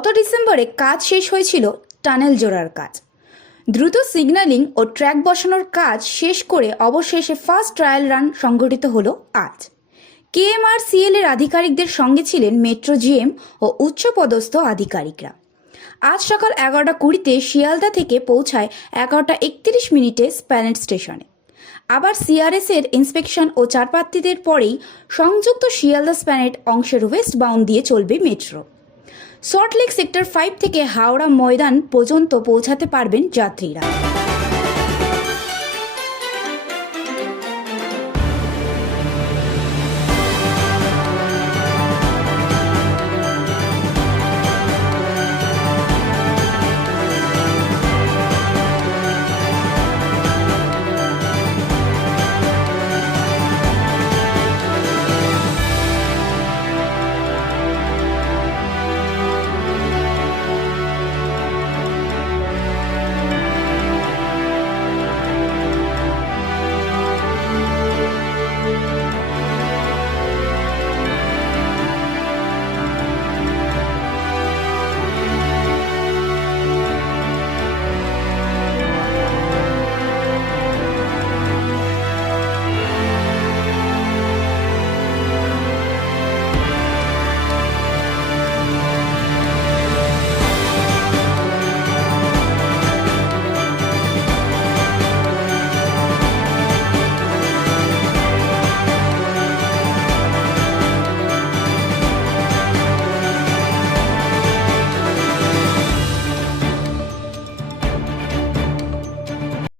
গত ডিসেম্বরে কাজ শেষ হয়েছিল টানেল জোড়ার কাজ। দ্রুত সিগন্যালিং ও ট্র্যাক বসানোর কাজ শেষ করে অবশেষে ফার্স্ট ট্রায়াল রান সংঘটিত হলো আজ। কেএমআরসিএল এর আধিকারিকদের সঙ্গে ছিলেন মেট্রো জিএম ও উচ্চপদস্থ আধিকারিকরা। আজ সকাল 11:20-তে শিয়ালদা থেকে পৌঁছায় 11:31 স্প্ল্যানেড স্টেশনে। আবার সিআরএস এর ইন্সপেকশন ও চারপাত্তিদের পরেই সংযুক্ত শিয়ালদা স্প্ল্যানেড অংশের ওয়েস্ট বাউন্ড দিয়ে চলবে মেট্রো। সল্টলেক সেক্টর 5 থেকে হাওড়া ময়দান পর্যন্ত পৌঁছাতে পারবেন যাত্রীরা।